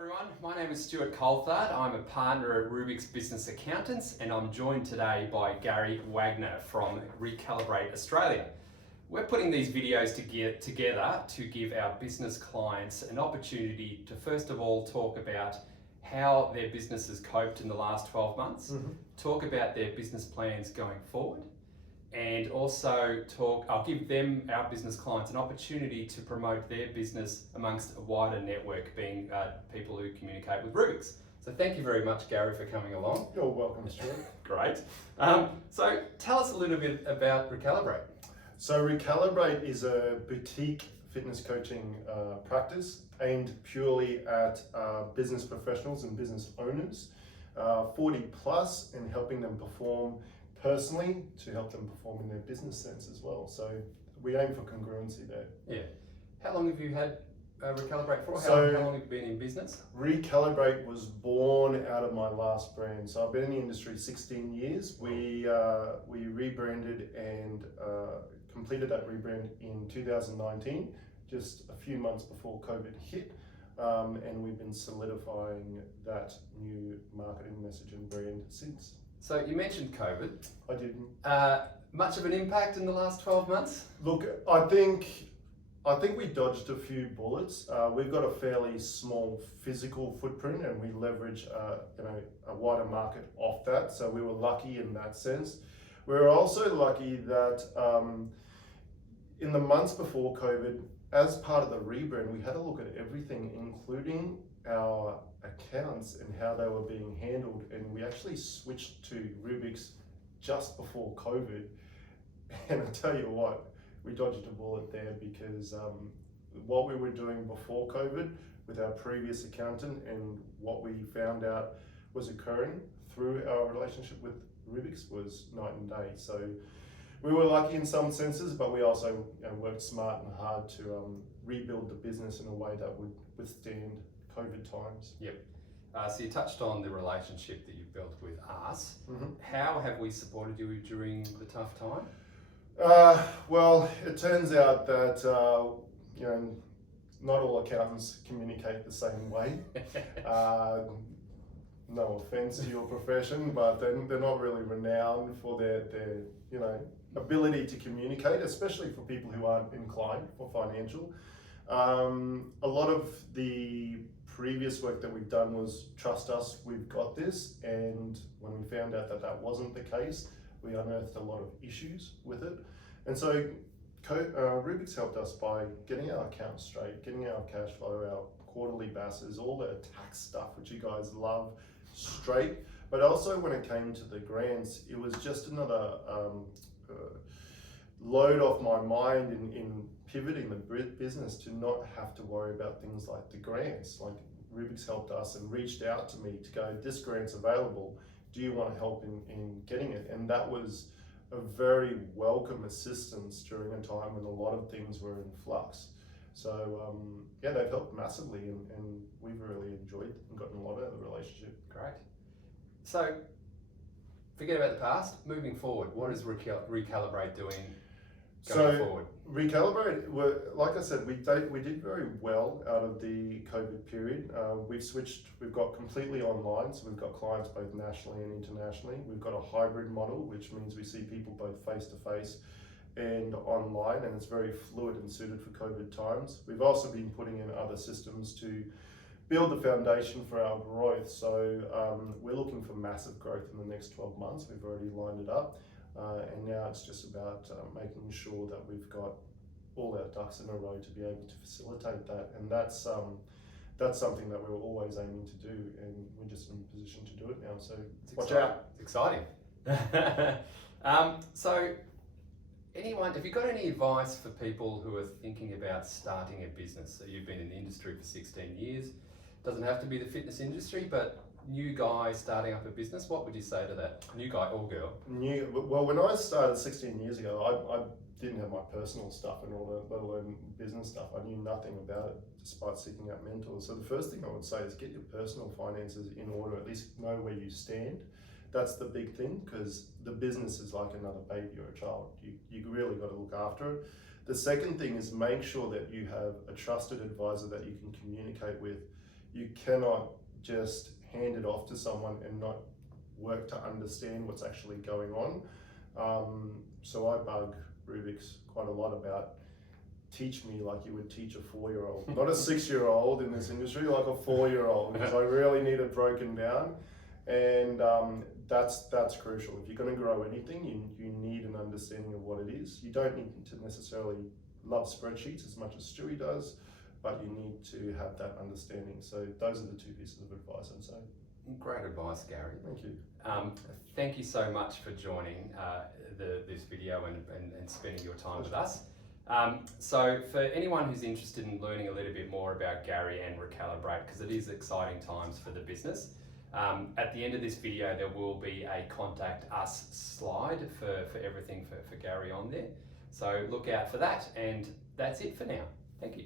everyone, my name is Stuart Coulthard. I'm a partner at Rubik's Business Accountants and I'm joined today by Gary Wagner from Recalibrate Australia. We're putting these videos together to give our business clients an opportunity to first of all talk about how their business has coped in the last 12 months, talk about their business plans going forward, and also I'll give them, our business clients, an opportunity to promote their business amongst a wider network, being people who communicate with Rubik's. So thank you very much, Gary, for coming along. You're welcome, Stuart. Great. So tell us a little bit about Recalibrate. So Recalibrate is a boutique fitness coaching practice aimed purely at business professionals and business owners, 40 plus, and helping them perform personally to help them perform in their business sense as well. So we aim for congruency there. Yeah. How long have you had Recalibrate for? How long have you been in business? Recalibrate was born out of my last brand. So I've been in the industry 16 years. We rebranded and completed that rebrand in 2019, just a few months before COVID hit. And we've been solidifying that new marketing message and brand since. So you mentioned COVID. I didn't. Much of an impact in the last 12 months? Look, I think we dodged a few bullets. We've got a fairly small physical footprint, and we leverage a wider market off that. So we were lucky in that sense. We were also lucky that in the months before COVID, as part of the rebrand, we had to look at everything, including our accounts and how they were being handled, and we actually switched to Rubik's just before COVID. And I tell you what, we dodged a bullet there, because what we were doing before COVID with our previous accountant and what we found out was occurring through our relationship with Rubik's was night and day. So we were lucky in some senses, but we also worked smart and hard to rebuild the business in a way that would withstand COVID times. Yep. So you touched on the relationship that you've built with us. How have we supported you during the tough time? Well, it turns out that not all accountants communicate the same way. No offense to your profession, but they're not really renowned for their ability to communicate, especially for people who aren't inclined for financial. A lot of the previous work that we've done was trust us, we've got this, and when we found out that that wasn't the case, we unearthed a lot of issues with it. And so Rubik's helped us by getting our accounts straight, getting our cash flow, our quarterly BASs, all the tax stuff which you guys love, straight. But also when it came to the grants, it was just another load off my mind in pivoting the business to not have to worry about things like the grants. Like, Rubik's helped us and reached out to me to go, this grant's available, do you want to help in getting it? And that was a very welcome assistance during a time when a lot of things were in flux. So they've helped massively, and we've really enjoyed and gotten a lot out of the relationship. Great. So forget about the past, moving forward, what is Recalibrate doing going forward? Recalibrate, like I said, we did very well out of the COVID period. We've got completely online, so we've got clients both nationally and internationally. We've got a hybrid model, which means we see people both face to face and online, and it's very fluid and suited for COVID times. We've also been putting in other systems to build the foundation for our growth. So we're looking for massive growth in the next 12 months. We've already lined it up. And now it's just about making sure that we've got all our ducks in a row to be able to facilitate that. And that's something that we were always aiming to do, and we're just in a position to do it now. So watch out. It's exciting. So have you got any advice for people who are thinking about starting a business? So you've been in the industry for 16 years. Doesn't have to be the fitness industry, but new guy starting up a business, what would you say to that? New guy or girl? Well, when I started 16 years ago, I didn't have my personal stuff and all that, let alone business stuff. I knew nothing about it, despite seeking out mentors. So the first thing I would say is get your personal finances in order, at least know where you stand. That's the big thing, because the business is like another baby or a child. You really got to look after it. The second thing is make sure that you have a trusted advisor that you can communicate with you cannot just hand it off to someone and not work to understand what's actually going on. So I bug Rubik's quite a lot about, teach me like you would teach a 4-year-old, not a 6-year-old in this industry, like a 4-year-old, because I really need it broken down. And that's crucial. If you're going to grow anything, you need an understanding of what it is. You don't need to necessarily love spreadsheets as much as Stewie does, but you need to have that understanding. So those are the 2 pieces of advice I'd say. Great advice, Gary. Thank you. Thank you so much for joining this video and spending your time with us. So for anyone who's interested in learning a little bit more about Gary and Recalibrate, because it is exciting times for the business, at the end of this video there will be a contact us slide for everything for Gary on there. So look out for that, and that's it for now. Thank you.